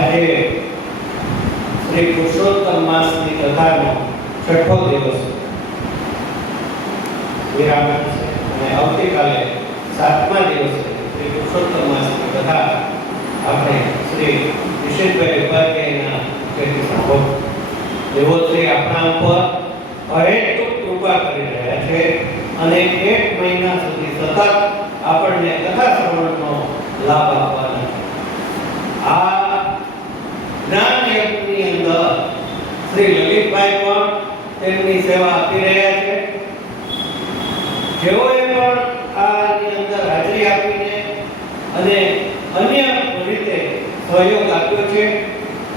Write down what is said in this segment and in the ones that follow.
આજે શ્રી પુરુષોત્તમ માસની કથાનો છઠ્ઠો દિવસ વિરામ છે અને આવતીકાલે 7મા દિવસે શ્રી પુરુષોત્તમ માસની કથા આપણે શ્રી વિશેષભાઈ ઉપાધ્યાયના મુખેથી સાંભળો. દેવોત્રી આપણા ઉપર અહેતુક કૃપા કરી રહ્યા છે અને 1 મહિના સુધી સતત આપણને કથા શ્રવણનો લાભ આપવાના છે. આ જ્ઞાન યજ્ઞની અંદર શ્રી લલિતભાઈ પણ તેમની સેવા આપી રહ્યા છે. જેઓએ પણ આની અંદર હાજરી આપીને અને અન્ય રીતે સહયોગ આપ્યો છે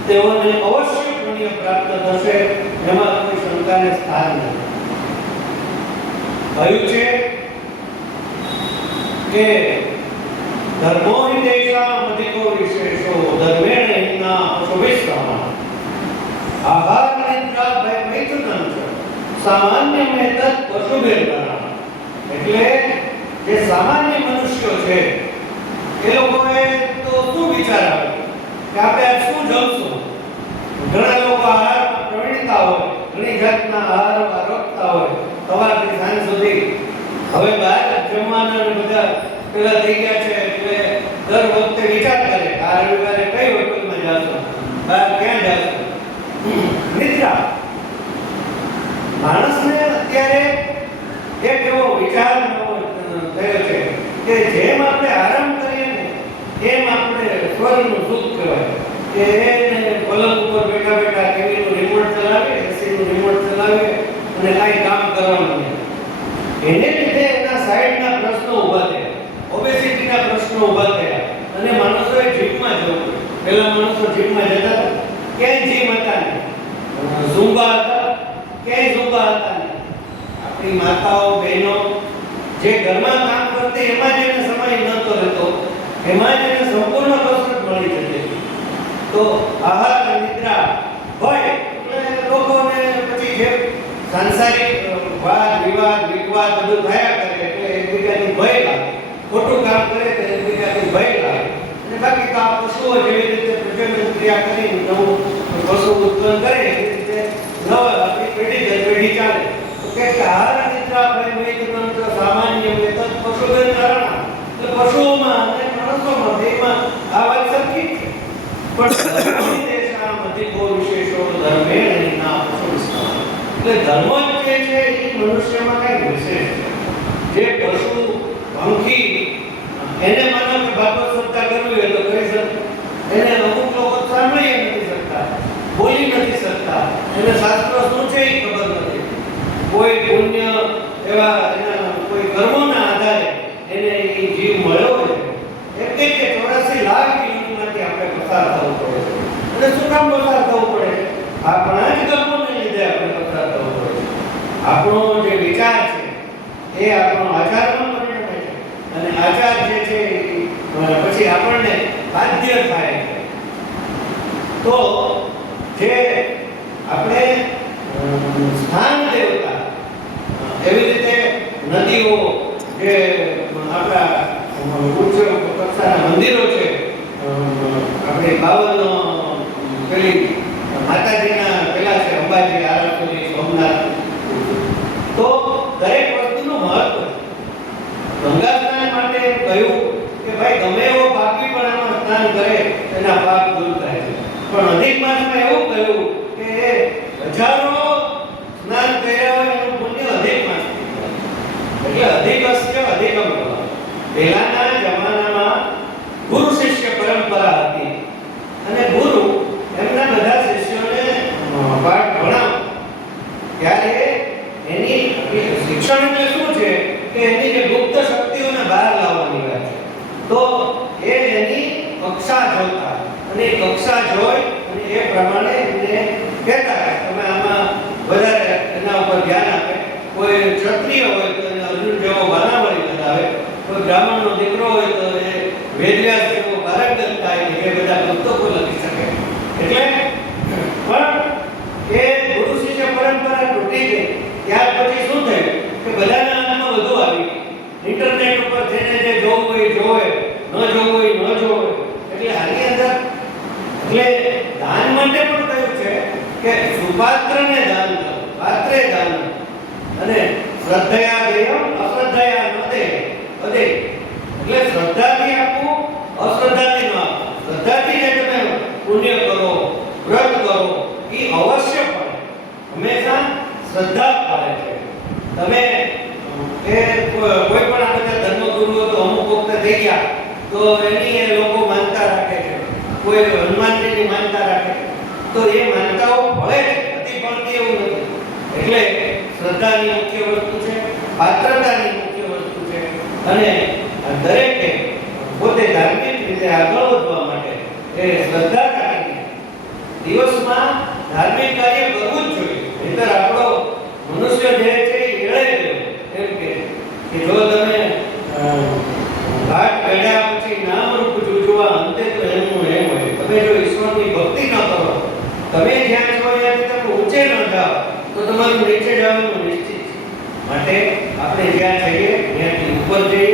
તેઓને અવશ્ય પુણ્ય પ્રાપ્ત થશે, એમાં કોઈ શંકાને સ્થાન નથી. કહ્યું છે કે ધર્મો હિ દેશામ અધિકો વિશેષો ધર્મેણ હિના પશુભિસ્સામઃ આહાર નિદ્રા ભય મૈથુનં ચ સામાન્ય મેતદ પશુભિર્ગણઃ. એટલે જે સામાન્ય મનુષ્યો છે એ લોકોએ તો શું વિચાર આવે કે આપણે આ શું જમશું? ઘણા લોકો આહારમાં પ્રવીણતા હોય, ઘણી જાતના આહારમાં રોકતા હોય, સવારથી સાંજ સુધી. હવે બહાર જમવાના બધા પેલા થઈ ગયા છે એટલે દર વખતે વિચાર કરે આ રવિવારે કઈ હોટલમાં જાશું, બહાર ક્યાં જાશું. નિદ્રા માણસને અત્યારે એક એવો વિચાર થયો છે કે જેમ આપણે આરામ કરીએ ને એમ આપણે સ્વર્ગનું સુખ કહેવાય. કે એને પલંગ ઉપર બેઠા બેઠા ટીવીનું રિમોટ ચલાવે, એસીનું રિમોટ ચલાવે અને કાંઈ કામ કરવાનું નહીં. એને લીધે એના સાઈડના પ્રશ્નો ઊભા થયા, ઓબેસિટીના પ્રશ્નો ઊભા થયા અને માણસોએ જીમમાં જવું. પહેલા માણસો જીમમાં જતા હતા, ક્યાંય જીમ હતા નહીં. ઝુંબા હતા, ક્યાંય ઝુંબા હતા નહીં. આપણી માતાઓ બહેનો જે ઘરમાં કામ કરતી એમાં જ એને સમય નહોતો રહેતો, એમાં જ એને સંપૂર્ણ કસરત મળી જતી. તો આહાર નિદ્રા હોય એટલે લોકોને પછી જે સાંસારિક વાદ વિવાદ વિવાદ બધું થયા કરે એટલે એકબીજાની ભય લાગે. ખોટું કામ કરે તો એકબીજાની ભય લાગે. અને બાકી તો આ પશુઓ જેવી રીતે પ્રજનન ક્રિયા કરીને નવું પશુ ઉત્પન્ન કરે એ રીતે નવા આપણી પેઢી દર પેઢી ચાલે. તો કે આહાર નિદ્રા ભય મૈથુનં ચ સામાન્ય મેતદ પશુભિર્ગણઃ. એટલે પશુઓમાં અને માણસોમાં બેમાં આ વાત સરખી છે. પણ દેશામ અધિકો વિશેષો ધર્મેણ હિના પશુભિસ્સામઃ. એટલે ધર્મ જે છે એ મનુષ્યમાં કઈ વિશેષ છે. જે પશુ પંખી એને માનો કે ભાગવત સપ્તાહ કરવી હોય તો કરી શકે. એને અમુક લોકો સાંભળી નથી શકતા, બોલી નથી શકતા, એને શાસ્ત્ર શું છે એ ખબર નથી. કોઈ પુણ્ય એવા એના કોઈ કર્મોના આધારે એને એ જીવ મળ્યો હોય એટલે કે 84 લાખ કિલોમીટરમાંથી આપણે પસાર થવું પડે છે. અને શું કામ પસાર થવું પડે છે? આપણા જ કર્મોને લીધે આપણે પસાર થવું પડે છે. આપણો જે વિચાર છે એ આપણો આચારમાં પરિણમે છે અને આચાર જે છે પછી આપણને બાધ્ય થાય છે. તો જે આપણે સ્થાન દેવતા એવી રીતે નદીઓ જે આપણા ઉચ્ચ કક્ષાના મંદિરો છે, આપણે 52 પેલી માતાજીના પેલા છે અંબાજી, આરાસુરી, સોમનાથ. તો દરેક વસ્તુનું મહત્વ છે. ગંગા સ્નાન માટે કહ્યું કે ભાઈ ગમે એવો પાપી પણ આમાં સ્નાન કરે એના પાપ દૂર થાય છે. પણ અધિક માસમાં એવું કહ્યું કે હજારો સ્નાન કર્યા હોય એનું પુણ્ય અધિક માસ. એટલે અધિકસ્ય અધિકમ. પહેલાના જમાનામાં ગુરુ શિષ્ય પરંપરા હતી અને ગુરુ એમના બધા શિષ્યોને પાઠ ભણાવતા. ત્યારે એની શિક્ષણ એટલે શું છે કે એની જે ગુપ્ત શક્તિઓને બહાર લાવવાની વાત છે. તો એ એની કક્ષા જોતા અને એ કક્ષા જોઈ અને એ પ્રમાણે એને કહેતા તમે આમાં વધારે એના ઉપર ધ્યાન આપે. કોઈ ક્ષત્રિય હોય તો એને અર્જુન જેવો બાણાવળી બતાવે, કોઈ બ્રાહ્મણનો દીકરો હોય તો એ વેદવ્યાસ જેવો પારંગત થાય કે એ બધા પુસ્તકો લખી શકે. એટલે પણ એ ગુરુ શિષ્ય પરંપરા તૂટી ગઈ. ત્યાર પછી શું થયું કે બધાના હાથમાં બધું આવી ગયું. ઇન્ટરનેટ ઉપર જેને જે જોવું હોય જોવે, ન જોવું હોય ન જોવે. એટલે આની અંદર એટલે દાન માટે પણ કહ્યું છે કે સુપાત્રને દાન કરો, પાત્રે દાન, અને શ્રદ્ધયા દેયમ અશ્રદ્ધયા ન દે અદે. એટલે શ્રદ્ધાથી આપવું, અશ્રદ્ધાથી ન આપવું. શ્રદ્ધાથી જે તમે પુણ્ય કરો, વ્રત કરો, એ અવશ્ય પડે, હંમેશા શ્રદ્ધા પડે છે. તમે કોઈ પણ આ બધા ધર્મગુરુઓ તો અમુક વખતે થઈ ગયા તો એની એ લોકો માનતા રાખે છે, કોઈ હનુમાનજીની માનતા રાખે છે, તો એ માનતાઓ ફળે છે, નથી ફળતી એવું નથી. એટલે શ્રદ્ધાની મુખ્ય વસ્તુ છે, પાત્રતાની મુખ્ય વસ્તુ છે, અને દરેકે પોતે ધાર્મિક રીતે આગળ વધવા માટે એ શ્રદ્ધા રાખીને દિવસમાં ધાર્મિક કાર્ય કરવું જ જોઈએ. નહીંતર આપણો મનુષ્ય જે છે એ એળે ગયો. એમ કે જો તમે ઘાટ કાઢ્યા પછી નામરૂપ જુજવા અંતે તો એમનું એમ હોય. તમે જો ઈશ્વરની ભક્તિ ન કરો, તમે જ્યાં છો ત્યાંથી તમે ઊંચે ન જાઓ તો તમારું નીચે જવાનું નિશ્ચિત છે. માટે આપણે જ્યાં જઈએ ત્યાંથી ઉપર જઈએ,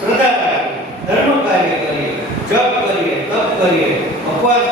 શ્રદ્ધા રાખીએ, ધર્મ કાર્ય કરીએ, જપ કરીએ, તપ કરીએ, ઉપવાસ